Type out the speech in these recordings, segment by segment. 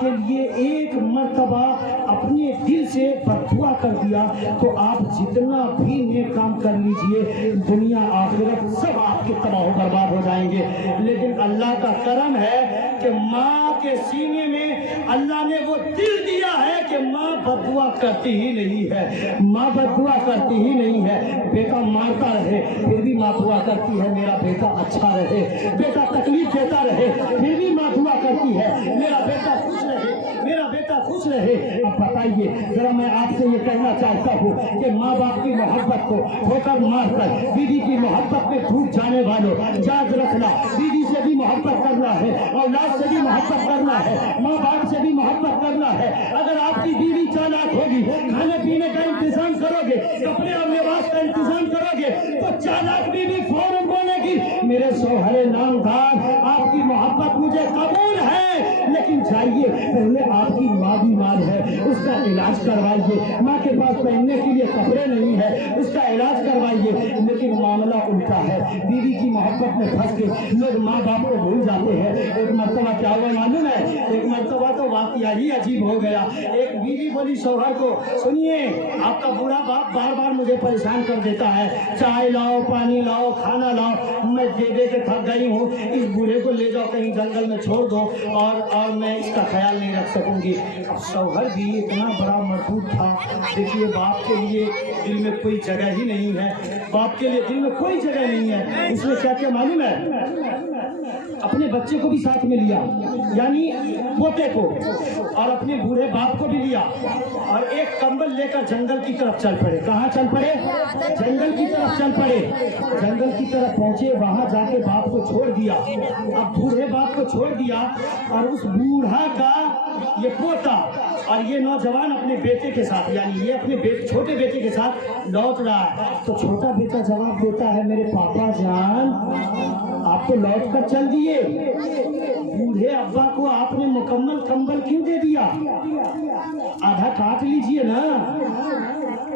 کے لیے ایک مرتبہ اپنے دل سے بددعا کر دیا تو آپ جتنا بھی نیک کام کر لیجئے دنیا آخرت سب آپ کے تباہ و برباد ہو جائیں گے. لیکن اللہ کا کرم ہے کہ ماں کے سینے میں اللہ نے وہ دل دیا ہے کہ ماں بددعا کرتی ہی نہیں ہے. ماں بددعا کرتی ہی نہیں ہے. بیٹا مارتا رہے پھر بھی ماں دعا کرتی ہے میرا بیٹا اچھا رہے. بیٹا تکلیف دیتا رہے پھر بھی ماں دعا کرتی ہے میرا بیٹا خوش رہے, میرا بیٹا خوش رہے. اب بتائیے ذرا میں آپ سے یہ کہنا چاہتا ہوں کہ ماں باپ کی محبت کو ٹھوکر مار کر بیوی کی محبت میں ٹوٹ جانے والوں یاد رکھنا, بیوی سے بھی محبت کرنا ہے, اولاد سے بھی محبت کرنا ہے, ماں باپ سے بھی محبت کرنا ہے. اگر آپ کی بیوی چالاک ہوگی, کھانے پینے کا انتظام کرو گے, کپڑے اور لباس کا انتظام کرو گے تو چالاک بیوی فوراً بولے گی میرے شوہر نامدار آپ کی محبت مجھے قبول ہے, لیکن جائیے پہلے آپ کی ماں بیمار ہے اس کا علاج کروائیے. ماں کے پاس پہننے کے لیے کپڑے نہیں ہے اس کا علاج کروائیے. لیکن معاملہ الٹا ہے, بیوی کی محبت میں پھنس کے لوگ ماں باپ کو بھول جاتے ہیں. ایک مرتبہ کیا ہوا معلوم ہے, ایک مرتبہ تو واقعہ ہی عجیب ہو گیا. ایک بیوی بولی شوہر کو سنیے آپ کا بوڑھا باپ بار بار مجھے پریشان کر دیتا ہے, چائے لاؤ, پانی لاؤ, کھانا لاؤ, میں دے دے کے تھک گئی ہوں, اس بوڑھے کو لے جاؤ کہیں جنگل میں چھوڑ دو اور میں اس کا خیال نہیں رکھ سکوں گی. اب شوہر بھی اتنا بڑا مردود تھا, دیکھیے باپ کے لیے دل میں کوئی جگہ ہی نہیں ہے, باپ کے لیے دل میں کوئی جگہ نہیں ہے. اس میں کیا کیا معلوم ہے, اپنے بچے کو بھی ساتھ میں لیا یعنی پوتے کو, اور اپنے بوڑھے باپ کو بھی لیا, اور ایک کمبل لے کر جنگل کی طرف چل پڑے. کہاں چل پڑے؟ جنگل کی طرف چل پڑے. جنگل کی طرف پہنچے, وہاں جا کے باپ کو چھوڑ دیا. اب بوڑھے باپ کو چھوڑ دیا اور اس بوڑھا کا یہ پوتا اور یہ نوجوان اپنے بیٹے کے ساتھ یعنی یہ اپنے چھوٹے بیٹے کے ساتھ لوٹ رہا ہے. تو چھوٹا بیٹا جواب دیتا ہے میرے پاپا جان آپ تو لوٹ کر چل دیے, بوڑھے ابا کو آپ نے مکمل کمبل کیوں دے دیا, آدھا کاٹ لیجئے نا.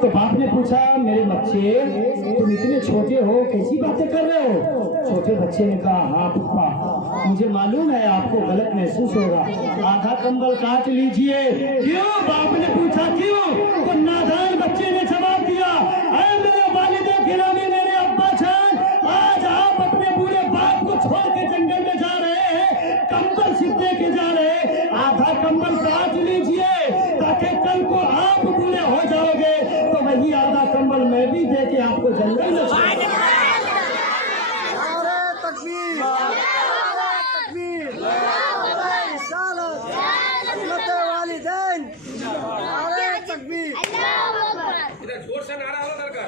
تو باپ نے پوچھا میرے بچے تم اتنے چھوٹے ہو کیسی باتیں کر رہے ہو؟ چھوٹے بچے نے کہا ہاں پپا مجھے معلوم ہے آپ کو غلط محسوس ہوگا, آدھا کمبل کاٹ لیجئے. کیوں؟ باپ نے پوچھا کیوں؟ تو نادان بچے نے جواب دیا اے میرے والد گرامی, میرے ابا جان, آج آپ اپنے بوڑھے باپ کو چھوڑ کے جنگل میں جا رہے ہیں, کمبل صرف دے کے جا رہے ہیں, آدھا کمبل کاٹ لیجئے تاکہ کل کو آپ بوڑھے ہو جاؤ گے تو وہی آدھا کمبل میں بھی دے کے آپ کو جنگل میں چھوڑ دوں.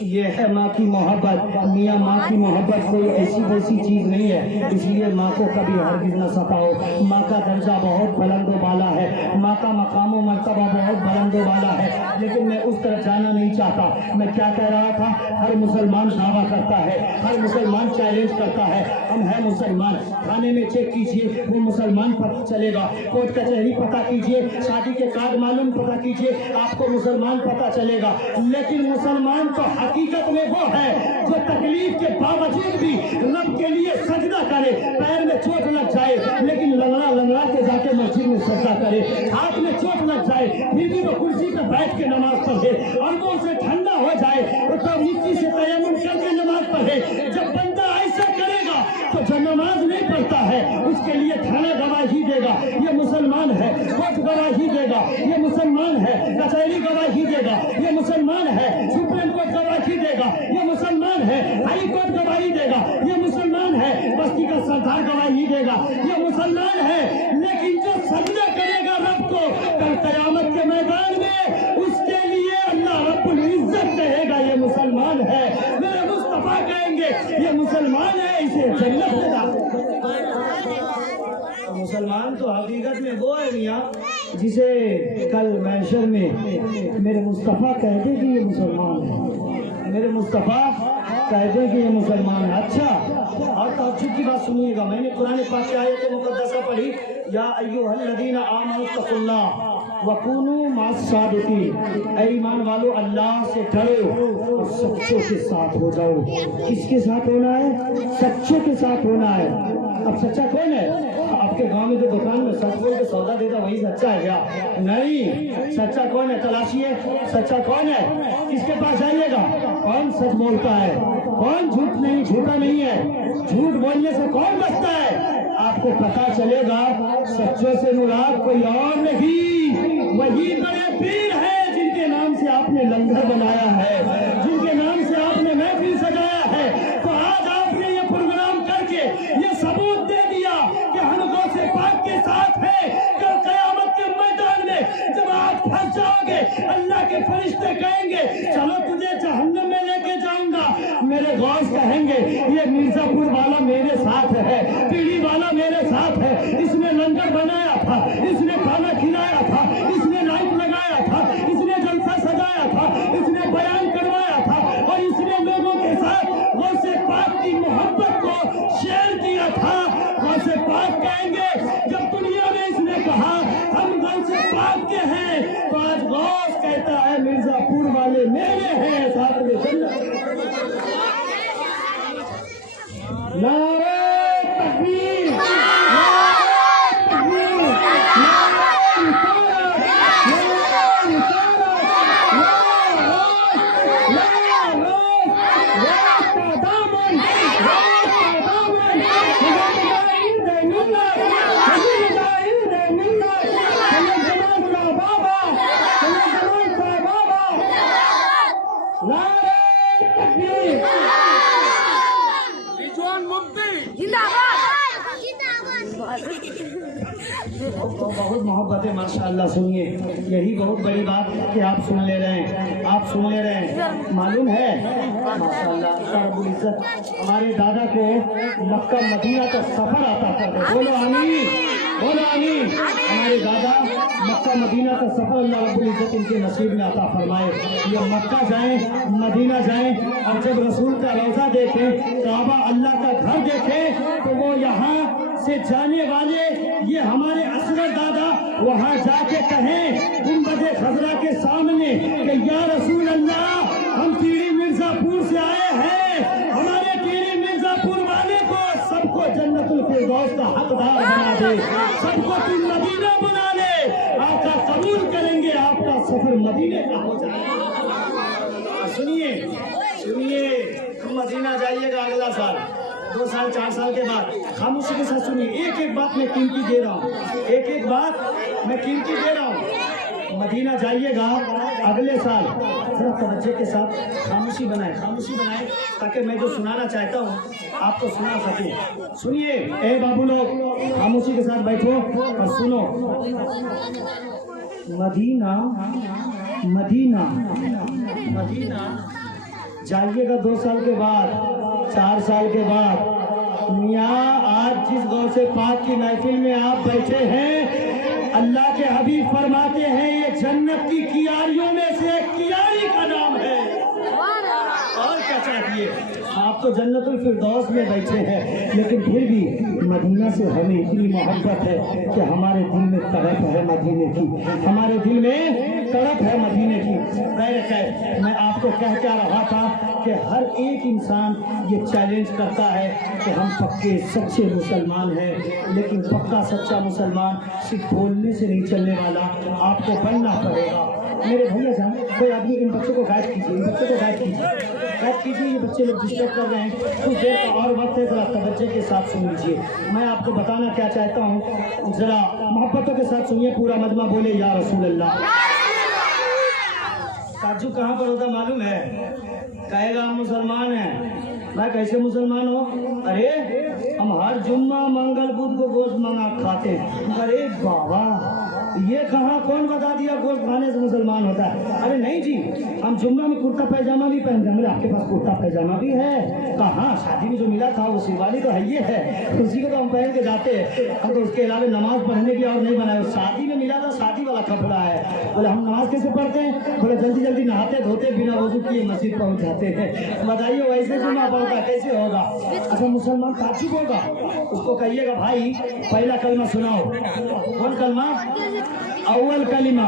یہ ہے ماں کی محبت. میاں ماں کی محبت کوئی ایسی ویسی چیز نہیں ہے, اس لیے ماں کو کبھی ہرگز نہ ستاؤ. ماں کا درجہ بہت بلند و بالا ہے, ماں کا مقام و مرتبہ بہت بلند و بالا ہے, لیکن میں اس طرف جانا نہیں چاہتا. میں کیا کہہ رہا تھا, ہر مسلمان دعویٰ کرتا ہے, ہر مسلمان چیلنج کرتا ہے ہم ہیں مسلمان. تھانے میں چیک کیجئے وہ مسلمان پتہ چلے گا, کورٹ کچہری پتہ کیجئے, شادی کے کارڈ معلوم پتہ کیجئے, آپ کو مسلمان پتہ چلے گا. لیکن مسلمان تو حقیقت میں وہ ہے جو تکلیف کے باوجود بھی رب کے لیے سجدہ کرے, پیر میں چوٹ لگ جائے لیکن لنگڑا لنگڑا کے جا کے مسجد میں سجدہ کرے, ہاتھ میں چوٹ لگ جائے پھر بھی وہ کرسی پہ بیٹھ کے نماز پڑھے, اور وہ اسے ٹھنڈا ہو جائے تو مٹی سے تیمم کر کے نماز پڑھے. جب بندہ ایسا کرے گا تو جو نماز نہیں پڑھتا ہے اس کے لیے تھانہ گواہی دے گا یہ مسلمان ہے, کورٹ گواہی دے گا یہ مسلمان ہے, کچہری گواہی دے گا یہ مسلمان ہے, سپریم کورٹ گواہی دے گا یہ مسلمان ہے, ہائی کورٹ گواہی دے گا یہ مسلمان ہے, بستی کا سردار گواہی دے گا یہ مسلمان ہے. لیکن جو سجدہ کرے گا رب کو کل قیامت کے میدان میں اس کے لیے اللہ رب العزت کہے گا یہ مسلمان ہے, میرے مصطفیٰ کہیں گے یہ مسلمان ہے, اسے جنت میں داخل. مسلمان تو حقیقت میں وہ ہے میاں جسے کل محشر میں میرے مصطفیٰ کہہ دے کہ یہ مسلمان ہے, میرے مصطفیٰ کہہ دے کہ یہ مسلمان ہے. اچھا اور تعجب کی بات سنیے گا, میں نے قرآن پاک کی آیت مقدسہ پڑھی یا ایھا الذین آمنوا اتقوا اللہ वकूनू मास्सादिकीन, ऐ ईमान वालो अल्लाह से डरो और सच्चों के साथ हो जाओ। किसके साथ होना है? सच्चों के साथ होना है। अब सच्चा कौन है? आपके गांव में जो दुकान में सच बोल के सौदा देता वही सच्चा है क्या? नहीं, सच्चा कौन है? तलाशिए, सच्चा कौन है? किसके पास जाइएगा? कौन सच बोलता है, कौन झूठ नहीं, झूठा नहीं है, झूठ बोलने से कौन बचता है? आपको पता चलेगा सच्चों से मुराद कोई और नहीं, वही बड़े पीर हैं जिनके नाम से आपने लंगर बनाया है, जिनके नाम से आपने महफिल सजाया है। तो आज आपने ये प्रोग्राम करके ये सबूत दे दिया कि हम गौसे पाक के साथ हैं। कल क़यामत के मैदान में जब आप फंस जाओगे, अल्लाह के फरिश्ते कहेंगे चलो तुझे जहन्नम में लेके जाऊंगा, मेरे गौस कहेंगे ये मिर्जापुर वाला मेरे साथ है, पीढ़ी वाला मेरे साथ है, इसने लंगर बनाया था, इसने खाना खिलाया था, इसने लाइट लगाया था, इसने जलसा सजाया था, इसने बयान करवाया था और इसने लोगों के साथ गौसे पाक की मोहब्बत को शेयर किया था। गौसे पाक कहेंगे जब दुनिया में इसने कहा हम गौसे पाक के हैं, तो आज गौस कहता है मिर्जापुर वाले मेरे हैं, साथ में जन्नत। नारे तकबीर, बहुत मोहब्बत है माशाअल्लाह। सुनिए, यही बहुत बड़ी बात कि आप सुन ले रहे हैं, आप सुन ले रहे हैं। मालूम है माशाअल्लाह अल्लाह रब्बुल इज्जत हमारे दादा को मक्का मदीना का सफर आता कर दे। बोलो आमीन, बोलो आमीन। हमारे दादा मक्का मदीना का सफर अल्लाह रब्बुल इज्जत इनके नसीब में अता फरमाए। ये मक्का जाएं, मदीना जाएं और जब रसूल का रौज़ा देखें, काबा अल्लाह का घर देखें, तो वो यहाँ से जाने वाले ये हमारे असगर दादा वहाँ जाके कहें गुंबद खजरा के सामने कि या रसूल अल्लाह हम टीरी मिर्जापुर से आए हैं, हमारे टीरी मिर्जापुर वाले को सबको जन्नतुल फिरदौस का हकदार बना दे, सबको तुम मदीना बना ले। आका कबूल करेंगे, आपका सफर मदीने का हो जाए। सुनिए सुनिए, तुम मदीना जाइएगा अगला साल, 2 साल 4 साल के बाद। खामोशी के साथ सुनिए, एक एक बात मैं कीमती दे रहा हूँ, एक एक बात मैं कीमती दे रहा हूँ। मदीना जाइएगा अगले साल, जरा तवज्जो के साथ खामोशी बनाए, खामोशी बनाए ताकि मैं जो सुनाना चाहता हूँ आपको सुना सकूँ। सुनिए ए बाबू लोग, खामोशी के साथ बैठो और सुनो। मदीना मदीना मदीना जाइएगा 2 साल के बाद, 4 साल के बाद। मियाँ आज जिस गौसे पाक की महफिल में आप बैठे हैं, अल्लाह के हबीब फरमाते हैं ये जन्नत की कियारियों में से एक कियारी का नाम है। और क्या चाहिए? आप तो जन्नतुल फिरदौस में बैठे हैं, लेकिन फिर भी मदीना से हमें इतनी मोहब्बत है कि हमारे दिल में तड़प है मदीने की, हमारे दिल में तड़प है मदीने की। मैं आपको कह क्या रहा था कि हर एक इंसान ये चैलेंज करता है कि हम पक्के सच्चे मुसलमान हैं, लेकिन पक्का सच्चा मुसलमान सिर्फ बोलने से नहीं चलने वाला, आपको बनना पड़ेगा। मेरे भैया जान, कोई आदमी इन बच्चों को गाइड कीजिए, इन बच्चों को गाइड कीजिए, ये बच्चे लोग डिस्टर्ब कर रहे हैं। कुछ देर का और वक्त है, जरा तवज्जो के साथ सुन लीजिए। मैं आपको बताना क्या चाहता हूँ, जरा मोहब्बतों के साथ सुनिए। पूरा मजमा बोले या रसूल अल्लाह। ताज्जुब कहाँ पर होता मालूम है? कहेगा हम मुसलमान हैं। मैं कैसे मुसलमान हो? अरे हम हर जुम्मा मंगल बुध को गोश्त मंगा खाते। अरे बाबा, ये कहाँ, कौन बता दिया गोश्त खाने से मुसलमान होता है? अरे नहीं जी, हम जुम्मा में कुर्ता पैजामा भी पहनते हैं। आपके पास कुर्ता पैजामा भी है? कहाँ, शादी में जो मिला था वो शिवाली तो है, ये है, उसी को तो हम पहन के जाते हैं। हम तो उसके अलावा नमाज पढ़ने की और नहीं बनाए, शादी में मिला था, शादी वाला कपड़ा है। बोले हम नमाज कैसे पढ़ते हैं? बोले जल्दी जल्दी नहाते धोते बिना वजू किए मस्जिद पहुँच जाते हैं। बताइए वैसे जुम्मा पड़ता है, कैसे होगा? अच्छा मुसलमान ताज्जुब होगा, उसको कहिएगा भाई पहला कलमा सुनाओ। कौन कलमा? अव्वल कलिमा।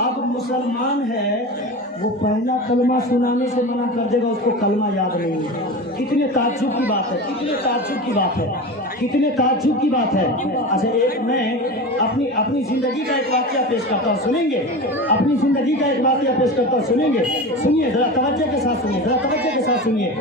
अब मुसलमान है वो पहला कलमा सुनाने से मना कर देगा, उसको कलमा याद नहीं है। कितने ताज्जुब की बात है, कितने ताज्जुब की बात है, कितने ताज्जुब की बात है। अच्छा एक मैं अपनी जिंदगी का एक वाकया पेश करता हूँ, सुनेंगे? अपनी जिंदगी का एक वाकया पेश करता हूँ, सुनेंगे? सुनिए जरा तवज्जो के साथ सुनिए, जरा तवज्जो के साथ सुनिए।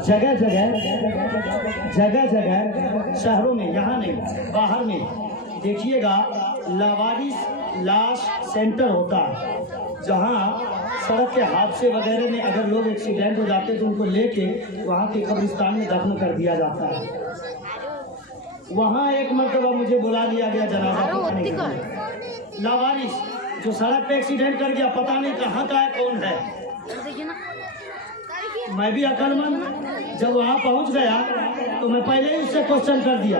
जगह जगह शहरों में, यहाँ नहीं बाहर में देखिएगा लावारिस लाश सेंटर होता है, जहाँ सड़क के हादसे वगैरह में अगर लोग एक्सीडेंट हो जाते तो उनको लेके वहाँ के कब्रिस्तान में दफन कर दिया जाता है। वहाँ एक मरतबा मुझे बुला लिया गया जनाजा पढ़ने के लिए। लावारिस जो सड़क पे एक्सीडेंट कर गया, पता नहीं कहाँ का है, कौन है। मैं भी अकलमंद जब वहाँ पहुँच गया तो मैं पहले ही उससे क्वेश्चन कर दिया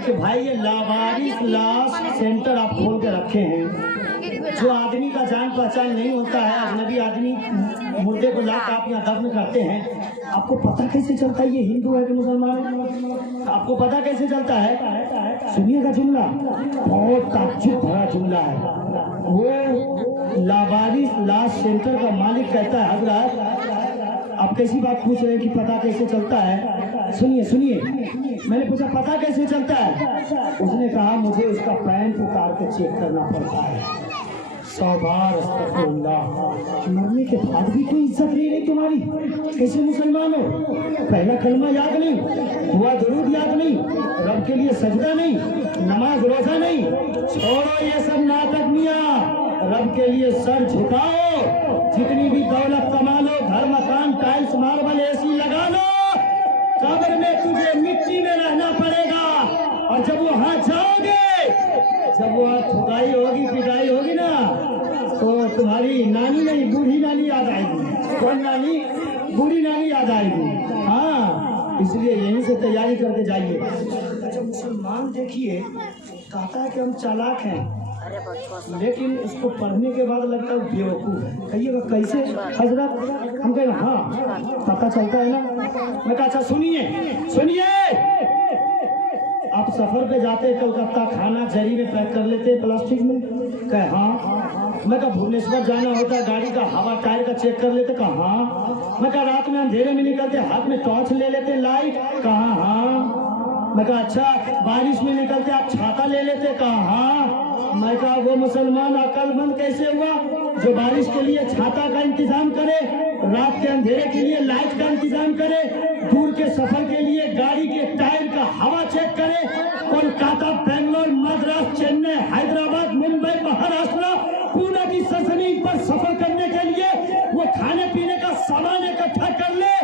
कि भाई ये लावारिस लाश सेंटर आप खोल के रखे हैं, जो आदमी का जान पहचान नहीं होता है, अजनबी आदमी मुर्दे को लाकर आप यहाँ दफन करते हैं, आपको पता कैसे चलता है ये हिंदू है कि मुसलमान है? आपको पता कैसे चलता है? सुनिएगा जुमला, बहुत ताज्जुब भरा जुमला है। वो लावारिस लाश सेंटर का मालिक कहता है हजरत आप कैसी बात पूछ रहे हैं कि पता कैसे चलता है? सुनिए सुनिए, मैंने पूछा पता कैसे चलता है? उसने कहा मुझे उसका पैंट उतार के चेक करना पड़ता है। 100 बार अस्तगफिरुल्लाह। मरने के बाद भी कोई इज्जत नहीं रही तुम्हारी, कैसे मुसलमान हो? पहला कलमा याद नहीं, दुआ दरूद याद नहीं, रब के लिए सजदा नहीं, नमाज रोजा नहीं, छोड़ो ये सब नाटक मियाँ, रब के लिए सर झुकाओ, जितनी भी दौलत कमा लो, घर मकान टाइल्स मार्बल एसी लगा लो, कब्र में तुझे मिट्टी में रहना पड़ेगा। और जब वहाँ जाओगे, जब वहाँ ठुकाई होगी पिटाई होगी ना, तो तुम्हारी नानी नहीं बूढ़ी नानी याद आएगी। कौन नानी? बूढ़ी नानी याद आएगी। हाँ, इसलिए यहीं से तैयारी करके जाइए। अच्छा मुसलमान देखिए कहता है कि हम चालाक हैं, लेकिन उसको पढ़ने के बाद लगता है बेवकूफ है। कहिएगा कैसे हजरत? हम कहें हाँ पता चलता है ना। मैं कहा अच्छा सुनिए, आप सफर पे जाते कलकत्ता, खाना जरी में पैक कर लेते प्लास्टिक में? कहे हाँ। मैं कहा भुवनेश्वर जाना होता गाड़ी का हवा टायर का चेक कर लेते? कहा हाँ। मैं कहा रात में अंधेरे में निकलते हाथ में टॉर्च ले लेते लाइट? कहा हाँ। मैं कहा अच्छा बारिश में निकलते आप छाता ले लेते? कहा हाँ। मैं कहा वो मुसलमान अक्लमंद कैसे हुआ जो बारिश के लिए छाता का इंतजाम करे, रात के अंधेरे के लिए लाइट का इंतजाम करे, दूर के सफर के लिए गाड़ी के टायर का हवा चेक करे, कोलकाता, बेंगलोर, मद्रास, चेन्नई, हैदराबाद, मुंबई, महाराष्ट्र, पुणे की सनसनी पर सफर करने के लिए वो खाने पीने का सामान इकट्ठा कर ले,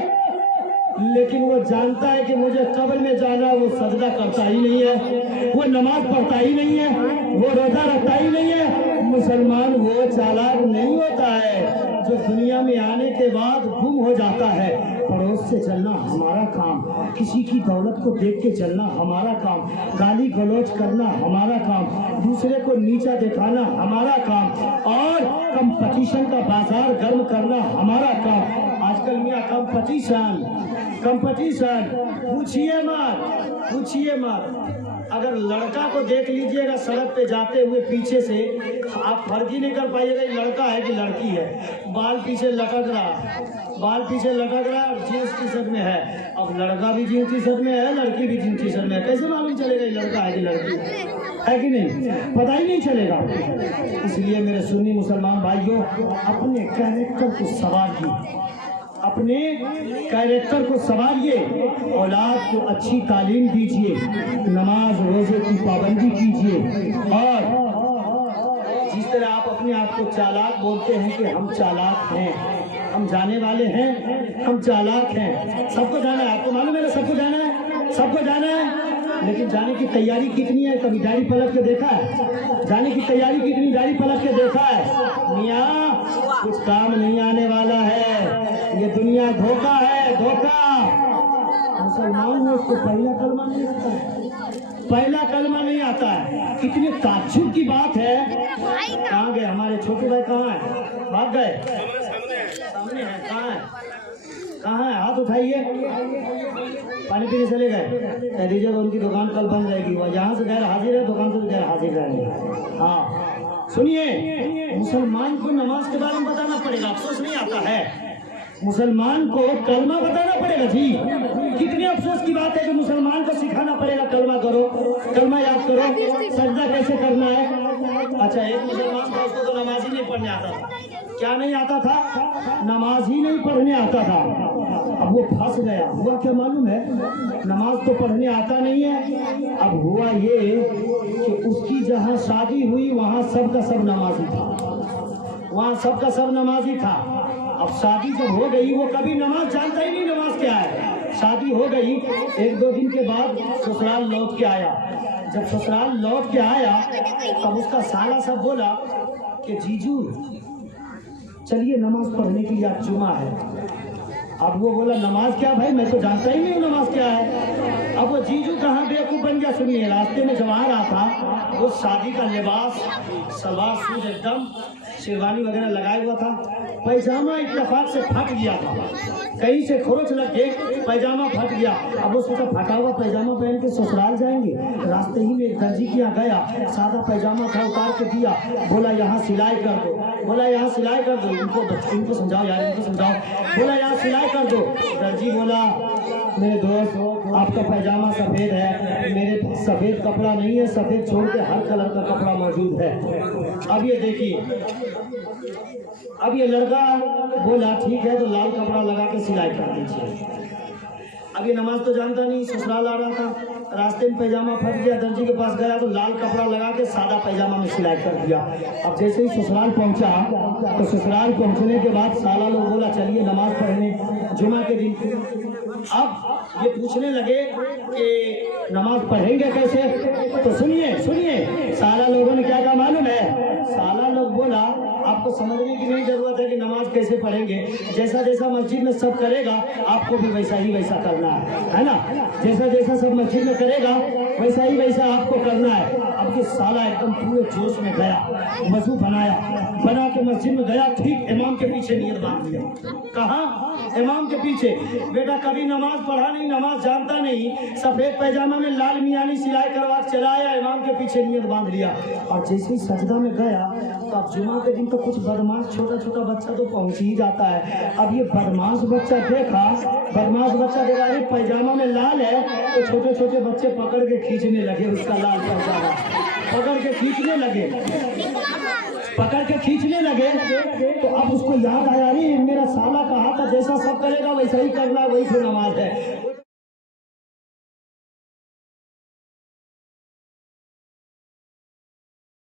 लेकिन वो जानता है कि मुझे कब्र में जाना, वो सजदा करता ही नहीं है, वो नमाज पढ़ता ही नहीं है, वो रोजा रखता ही नहीं है। मुसलमान वो चालाक नहीं होता है जो दुनिया में आने के बाद गुम हो जाता है। पड़ोस से चलना हमारा काम, किसी की दौलत को देख के चलना हमारा काम, गाली गलौज करना हमारा काम, दूसरे को नीचा दिखाना हमारा काम, और कंपटीशन का बाजार गर्म करना हमारा काम। आजकल मियाँ कंपटीशन पूछिए मत। अगर लड़का को देख लीजिएगा सड़क पे जाते हुए पीछे से, आप फर्क ही नहीं कर पाइएगा ये लड़का है कि लड़की है। बाल पीछे लटक रहा और जींस टी शर्ट में है। अब लड़का भी जींस टी शर्ट में है, लड़की भी जींस टी शर्ट में है, कैसे मालूम चलेगा ये लड़का है कि लड़की है कि नहीं? पता ही नहीं चलेगा। इसलिए मेरे सुन्नी मुसलमान भाइयों, अपने कैरेक्टर को संवारिए, अपने कैरेक्टर को संवारिए, औलाद को अच्छी तालीम दीजिए, नमाज रोजे की पाबंदी कीजिए। और जिस तरह आप अपने आप को चालाक बोलते हैं कि हम चालाक हैं, हम जाने वाले हैं, हम चालाक हैं, सबको जाना है। आपको मालूम है सबको जाना है, लेकिन जाने की तैयारी कितनी है? कभी डायरी पलट के देखा है? जाने की तैयारी कितनी डायरी पलट के देखा है? मियाँ कुछ काम नहीं आने वाला है, ये दुनिया धोखा है, धोखा। मुसलमान में उसको पहला कलमा नहीं आता है। कितने ताज्जुब की बात है। कहाँ गए हमारे छोटे भाई? कहाँ है? भाग गए। सामने है, कहाँ है? कहाँ है? हाथ उठाइए। पानी पीने चले गए? कह दीजिएगा उनकी दुकान कल बन जाएगी। वह जहाँ से गैर हाजिर है, दुकान से गैर हाजिर रहेंगे। हाँ सुनिए, मुसलमान को नमाज के बारे में बताना पड़ेगा, अफसोस नहीं आता है। मुसलमान को कलमा बताना पड़ेगा जी। कितने अफसोस की बात है कि मुसलमान को सिखाना पड़ेगा कलमा करो, कलमा याद करो, सजदा कैसे करना है। अच्छा, एक मुसलमान था, उसको तो नमाज ही नहीं पढ़ने आता था। क्या नहीं आता था? नमाज ही नहीं पढ़ने आता था। अब वो फंस गया। हुआ क्या मालूम है? नमाज तो पढ़ने आता नहीं है। अब हुआ ये कि उसकी जहाँ शादी हुई वहाँ सबका सब नमाजी था, वहाँ सबका सब नमाजी था। अब शादी जब हो गई, वो कभी नमाज जानता ही नहीं नमाज क्या है। शादी हो गई, एक दो दिन के बाद ससुराल लौट के आया। जब ससुराल लौट के आया तब उसका साला सब बोला कि जीजू चलिए नमाज पढ़ने के लिए, आज जुमा है। अब वो बोला नमाज क्या भाई, मैं तो जानता ही नहीं नमाज क्या है। अब वो जीजू कहाँ बेवकूफ बन गया। सुनिए, रास्ते में जब आ रहा था, वो शादी का लिबास, सलवार सूट एकदम शेरवानी वगैरह लगाया हुआ था, पैजामा इत्तेफाक से फट गया था, कहीं से खरोच लग के पैजामा फट गया। अब वो सोचा फटा हुआ पैजामा पहन के ससुराल जाएंगे। रास्ते ही में एक दर्जी के यहाँ गया, सादा पैजामा था, उतार के दिया, बोला यहाँ सिलाई कर दो। बोला यहाँ सिलाई कर दो। इनको समझाओ यार, इनको समझाओ। बोला यहाँ सिलाई कर दो। दर्जी बोला मेरे दोस्त, आपका पैजामा सफ़ेद है, मेरे पास सफ़ेद कपड़ा नहीं है, सफ़ेद छोड़ के हर कलर का कपड़ा मौजूद है। अब ये देखिए, अब ये लड़का बोला ठीक है तो लाल कपड़ा लगा के सिलाई कर दीजिए। अब ये नमाज तो जानता नहीं, ससुराल आ रहा था, रास्ते में पैजामा फट गया, दर्जी के पास गया तो लाल कपड़ा लगा के सादा पैजामा में सिलाई कर दिया। अब जैसे ही ससुराल पहुंचा तो ससुराल पहुंचने के बाद साला लोग बोला चलिए नमाज पढ़ने, जुमा के दिन। अब ये पूछने लगे कि नमाज पढ़ेंगे कैसे। तो सुनिए साला लोगों ने क्या कहा मालूम है? साला लोग बोला आपको समझने की नहीं जरूरत है कि नमाज कैसे पढ़ेंगे, जैसा जैसा मस्जिद में सब करेगा आपको भी वैसा ही वैसा करना है ना। जैसा जैसा सब मस्जिद में करेगा वैसा ही वैसा आपको करना है। अब ये साला एकदम पूरे जोश में गया, वजू बना के मस्जिद में गया, ठीक इमाम के पीछे नियत बांध लिया। कहाँ? इमाम के पीछे। बेटा कभी नमाज पढ़ा नहीं, नमाज जानता नहीं, सफेद पैजामा में लाल मियानी सिलाई करवा चला आया, इमाम के पीछे नियत बांध लिया। और जैसे ही सजदा में गया तो अब जुमा के दिन तो कुछ बदमाश छोटा छोटा बच्चा तो पहुंच ही जाता है। अब ये बदमाश बच्चा देखा, पैजामा में लाल है तो छोटे छोटे बच्चे पकड़ के खींचने लगे उसका लाल पैजामा, पकड़ के खींचने लगे। तो अब उसको याद आया, अरे मेरा साला कहा था जैसा सब करेगा वैसा ही करना, वही तो नमाज है।